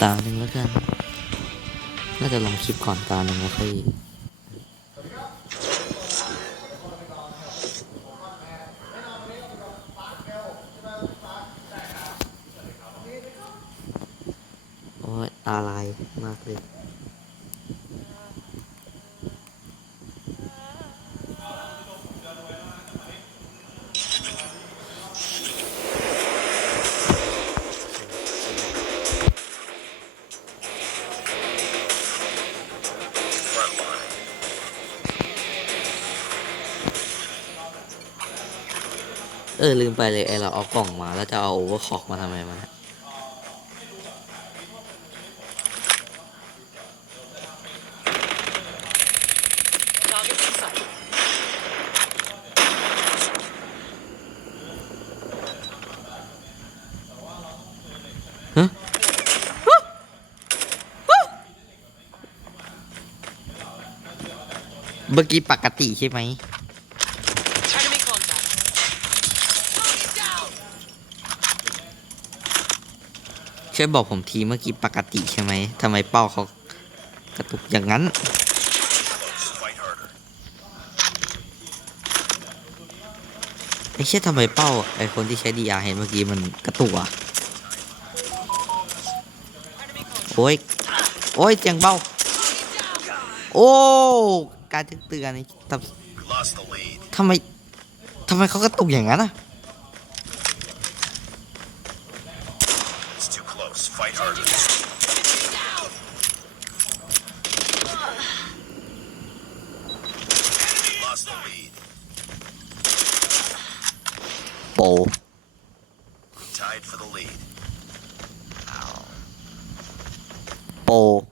ตาหนึ่งแล้วกัน น่าจะลองคลิปก่อนตาหนึ่งแล้วค่อยโอ้ยตาลายมากเลย เออลืมไปเลยไอเราเอากล่องมาแล้วจะเอาโอเวอร์คอกมาทำไมมันยฮะเมื่อกี้ปกติใช่ไหม ช่วยบอกผมทีเมื่อกี้ปกติใช่ไหมทำไมเป้าเขากระตุกอย่างนั้น ไอ้เชี่ยทำไมเป้าไอ้คนที่ใช้ DR เห็นเมื่อกี้มันกระตุกอะโอ้ย โอ้ยเจียงเป้า โอ้ การเตือนนี่ทำไมทำไมเขากระตุกอย่างนั้นอะ the lead. Tied for the lead. Bull.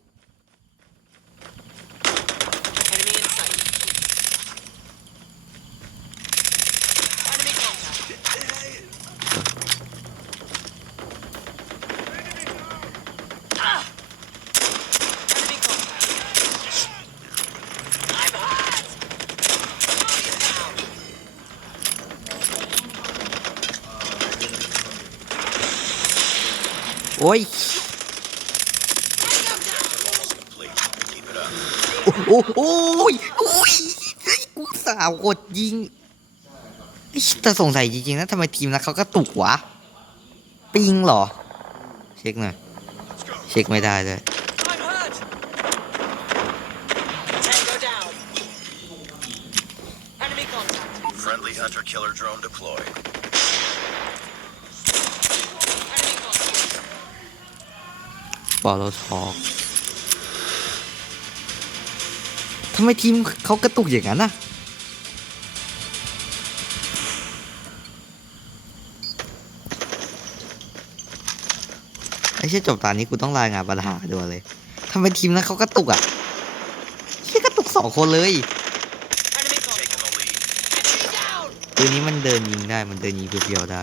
อ้ยโอ้โหโอ้ยโอ้ยกูสาวกดยิงแต่สงสัยจริงๆนะทำไมทีมนั้นเขากระตุกวะ ปิงเหรอ เช็คหน่อย เช็คไม่ได้ด้วย บอลทอกทำไมทีมเขากระตุกอย่างนั้นน่ะไอ้เชี่ยจบตอนนี้กูต้องรายงานปัญหาด่วนเลยทำไมทีมนั้นเขากระตุกอะเชี่ยกระตุกสองคนเลย Enemy contact. Taking the lead. Enemy down. ตัวนี้มันเดินยิงได้ มันเดินยิงเพียวๆได้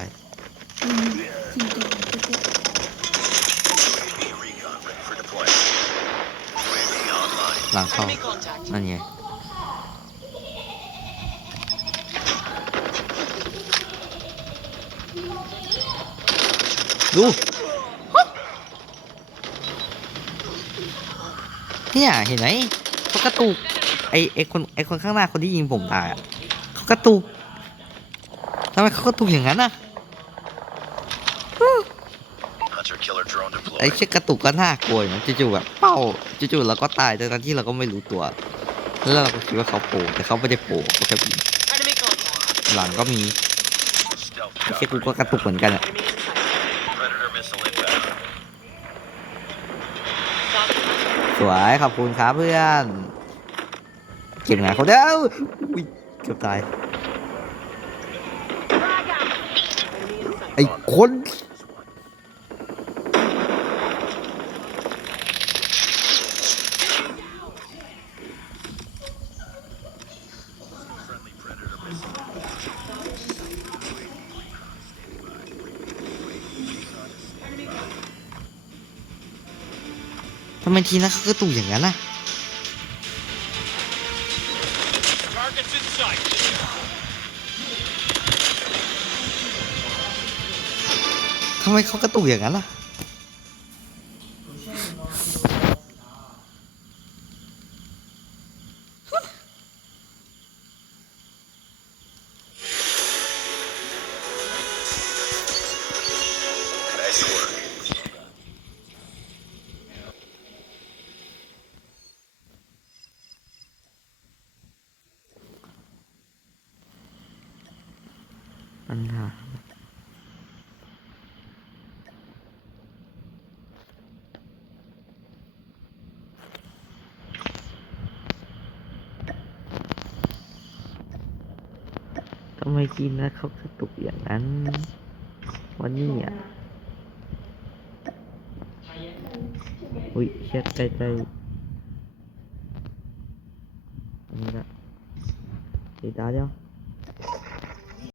หลังเข้า Enemy contact. นั่นไงดูเนี่ยเห็นไหมเขากระตุกไอไอคนไอคนข้างหน้าคนที่ยิงผมตายอะเขากระตุกทำไมเขากระตุกอย่างนั้นอะ ไอ้ deployed. เชือกกระตุกก็น่ากลัวอยู่นะจู่ๆแบบเป้าจู่ๆเราก็ตายทั้งๆที่เราก็ไม่รู้ตัว แล้วเราก็คิดว่าเขาโผล่แต่เขาไม่ได้โผล่เขาแค่ปีน Enemy contact. หลังก็มี Stealth ไอ้เชือก cover. กูก็กระตุกเหมือนกันอะ Enemy in sight. Predator missile inbound. Target สวยขอบคุณครับเพื่อนเก็บงานเขาเด้ออุ้ยเกือบตาย Enemy in sight. ไอ้คน ทำไมทีนั้เขาก็ตู่อย่างนั้นล่ะทำไมเขากระตุกอย่างนั้นล่ะ Nice work. ปัญหา ทำไมกินแล้วเขากระตุกอย่างนั้น วันนี้อะ อุ้ยเช็ดใจใจนนี้ละสีตาเดียว